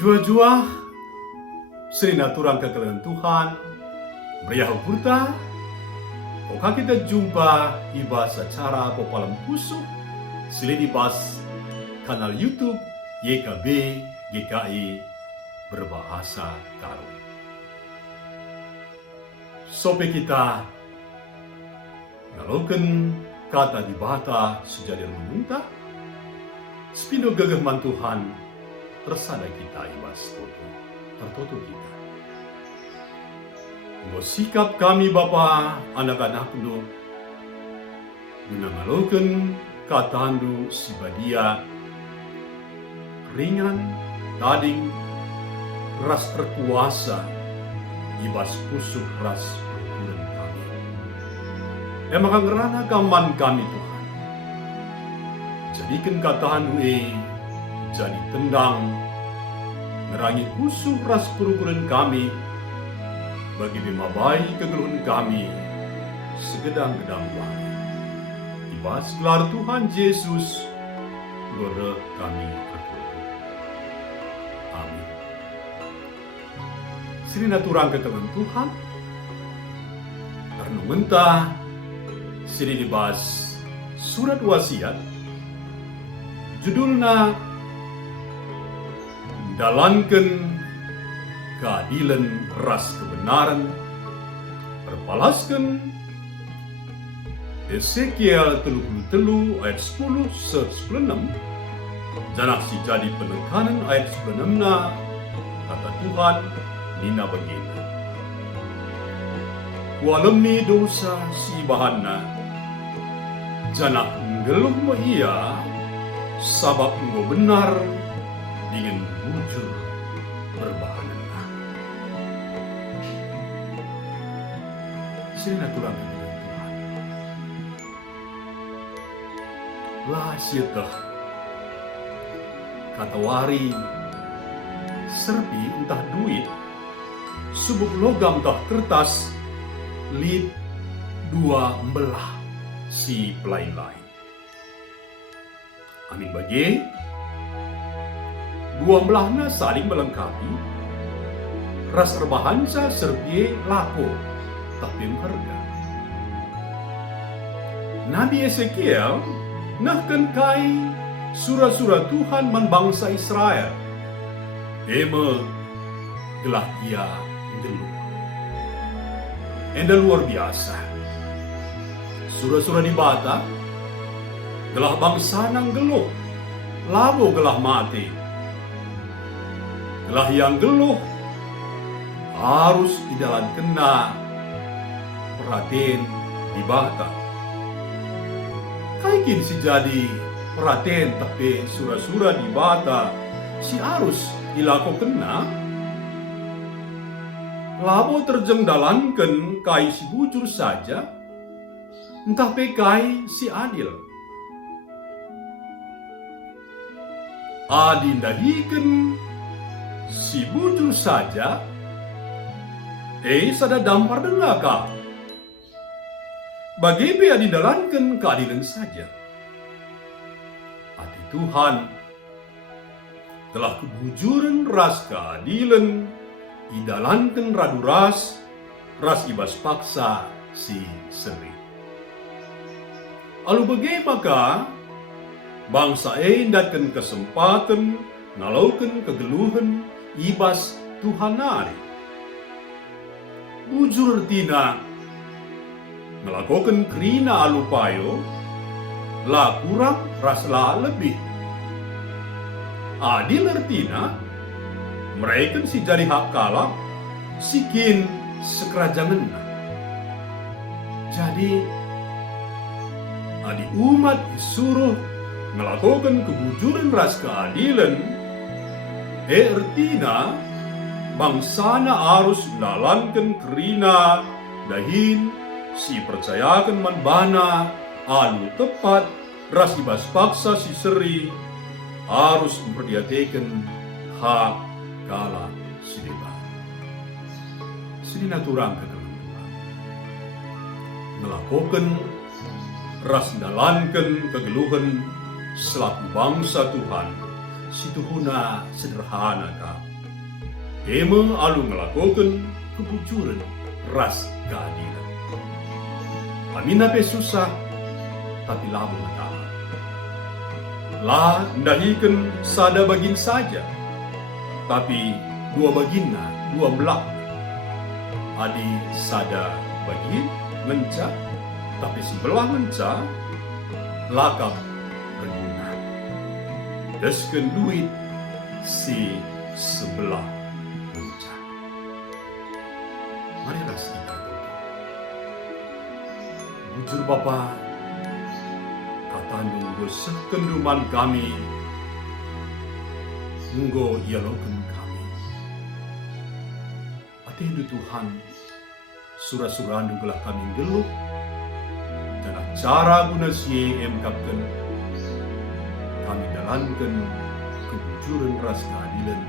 Jua-jua serina turang kekelen Tuhan meriah purta. Oka kita jumpa iba secara popalam pusuk sili bas kanal YouTube YKB GKI berbahasa Karo. Sope kita ngaloken kata di bahata sejadi meminta spindo gagah Tuhan tersada kita ibas tertutup kita. Ngo sikap kami Bapa anak-anak nu guna ngaloken katandu sibadia ringan tading ras terkuasa ibas pusuk ras berkuren kami. Dan maka ngerana kaman kami Tuhan. Jadikan katandu jadi tendang ngerangi pusuk ras berkuren kami bagi bimabai kegeluhan kami segedang-gedang wari. Ibas gelar Tuhan Yesus gore kami berdoa. Amin. Sirina turang ketelan Tuhan karena mentah siri dibahas surat wasiat judulna dalankan keadilan ras kebenaran berpalaskan Ezekiel 33 ayat 10 16 janah si jadi penekanan ayat 96 kata Tuhan nina begini walemi dosa si bahanna janah ngeluh mo iya sabab ngo benar dengan bujur berbahanan. Sirina turang kepada Tuhan. Lah sietah kata wari serbi entah duit subuk logam tah kertas lid dua belah si pelai-lai. Amin bagi dua belahnya saling melengkapi ras erbahansa serbi lako tapi harga. Nabi Ezekiel nahkan kai surah-surah Tuhan man bangsa Israel. Eme gelah ia geluh. Enda luar biasa. Surah-surah di bata gelah bangsa nang geluh. Labo gelah mati. Gelah yang geluh harus idalan kena perhatian di bata. Kaikin si jadi perhatian tapi surah-surah di bata si harus ilako kena. Labo terjeng dalankan kai si bujur saja entah pekai si adil. Adindahiken si bujur saja sada dampar dengaka. Bagi bea didalankan keadilan saja. Hati Tuhan telah kebujuran ras keadilan idalankan radu ras ibas paksa si seri. Alu bagi maka bangsa datkan kesempatan ngalaukan kegeluhan ibas Tuhanari. Bujur tina melakukan kerina alupayo la kurang rasla lebih. Adil artina mereka si jadi hak kalah sikin sekerajangan. Jadi adi umat disuruh melakukan kebujuran ras keadilan artina bangsana harus dalankan kerina dahin si percayakan manbana anu tepat ras ibas paksa si seri harus memperdiatakan hak kala si debat. Sirina turang ke dalam Tuhan melakukan ras dalankan kegeluhan selaku bangsa Tuhan situhuna sederhana ka Kema alu melakukan kebujuran ras keadilan. Kami nape susah, tapi lama matahan. Lah ndahikan sada bagin saja, tapi dua baginna, dua belak. Adi sada bagin menca, tapi sebelah menca lakap berguna. Desken duit si sebelah menca. Marilah kita bujur Bapa, kata nunggu sekenduman kami, nunggu yalokan kami. Atendu Tuhan, surah-surah nunggulah kami geluk, dan acara guna sie emkapkan, kami dalankan kebujuran ras keadilan,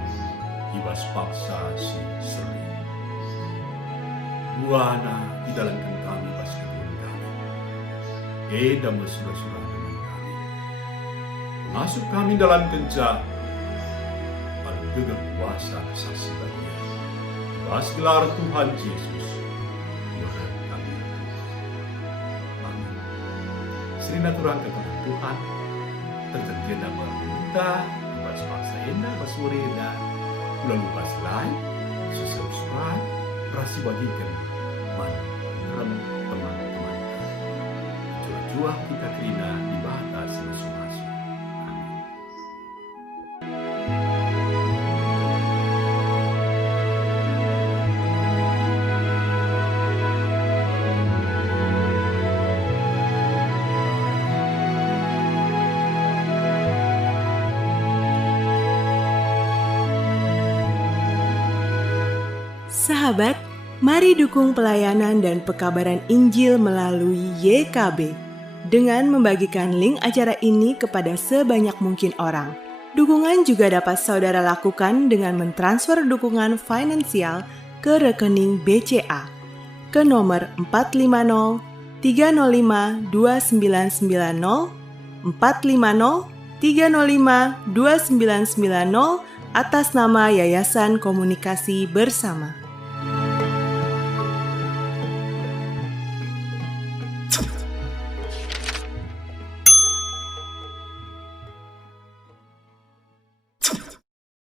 ibas paksa si seri. Buana didalankan kami pas kedua kami. Edam surah-surah dengan kami. Masuk kami dalam kenca, pada gegap kuasa saksi bahagia. Pas gelar Tuhan Yesus, Tuhan kami. Amin. Serina turang kepada Tuhan, terjadi berminta, pas paksa enda, pas sore enda, lalu pas lain, susah-susah, rasi bagikan, man, rem, teman-teman. Jua-jua kita kerina di batas sesuatu. Amin. Sahabat, mari dukung pelayanan dan pekabaran Injil melalui YKB dengan membagikan link acara ini kepada sebanyak mungkin orang. Dukungan juga dapat saudara lakukan dengan mentransfer dukungan finansial ke rekening BCA ke nomor 450 305 2990 450 305 2990 atas nama Yayasan Komunikasi Bersama.